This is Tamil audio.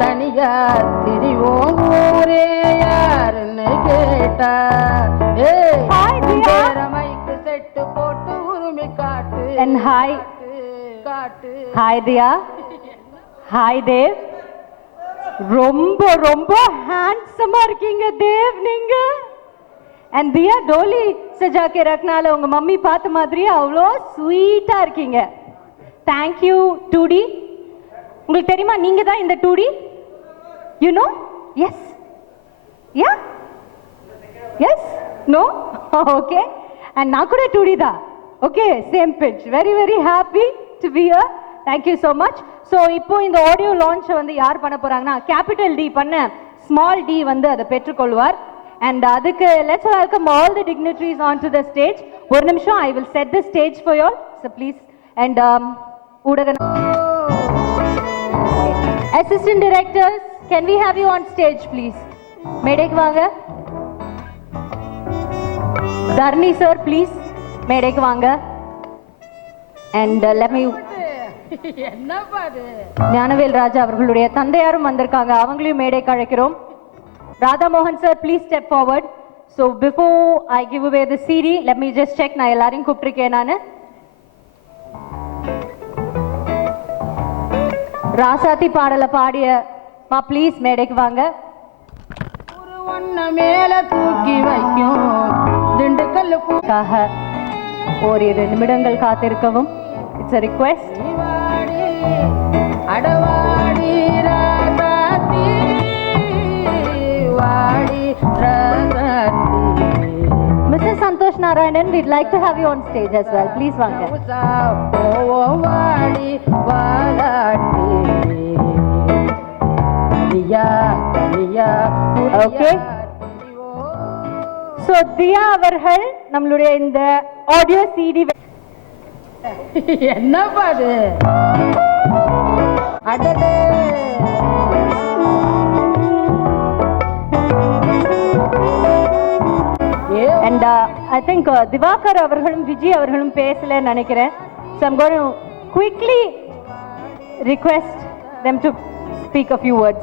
தனியா திரிவோம் ஊரே யாருன்னு கேட்டா மைக்கு செட்டு போட்டு உரிமை காட்டு. And hi காட்டு. Hi Diya. Hi Dev. ரொம்ப ரொம்ப ஹேண்ட்ஸமா இருக்கீங்க தேவ் நீங்க. And Diya Dolly Saja K ரக்னால உங்க மம்மி பார்த்த மாதிரியே அவ்வளோ ஸ்வீட்டா இருக்கீங்க. Thank you 2D. உங்களுக்கு தெரியுமா நீங்க தான் இந்த 2D? You know? Yes. Yeah? Yes? No? Okay. And நான் கூட 2D தான். Okay, same pitch. Very very happy to be here. Thank you so much. So இப்போ இந்த ஆடியோ லான்ச் வந்து யார் பண்ண போறாங்கன்னா கேபிட்டல் டி பண்ண ஸ்மால் டி வந்து அதை பெற்றுக்கொள்வார். And அதுக்கு let's welcome all the dignitaries onto the stage. ஒரு நிமிஷம் I will set the stage for you all. So please and ஊடக assistant directors, can we have you on stage please? மேடைக்கு வாங்க. தர்ணி sir please மேடைக்கு வாங்க. And let me என்ன பாரு ஞானவேல் ராஜா அவர்களுடைய தந்தையாரும் வந்திருக்காங்க, அவங்களையும் மேடைக்கு அழைக்கிறோம். ராதா மோகன் sir please step forward. So before I give away the CD let me just check நான் எல்லாரையும் கூப்பிட்டுருக்கேன். நான் ராசாத்தி பாடலை பாடிய மா ப்ளீஸ் மேடைக்கு வாங்க. ஒரு ஒன்ன மேல தூக்கி வைக்கும் திண்டுக்கல்லுக்காக ஓரிரு நிமிடங்கள் காத்திருக்கவும். It's a request. அடவாடி ராதாத்தி வாடி ராதாத்தி. Mrs. Santosh Narayanan, we'd like to have you on stage as well. Please வாங்க. வாடி வாலாட்டி தனியா தனியா. Okay. So தியா அவர்கள் நம்மளுடைய இந்த ஆடியோ சிடி என்ன பாரு அடடே. and I think திவாகர் அவர்களும் விஜய் அவர்களும் பேசலன்னு நினைக்கிறேன். So I'm going to quickly request them to speak a few words.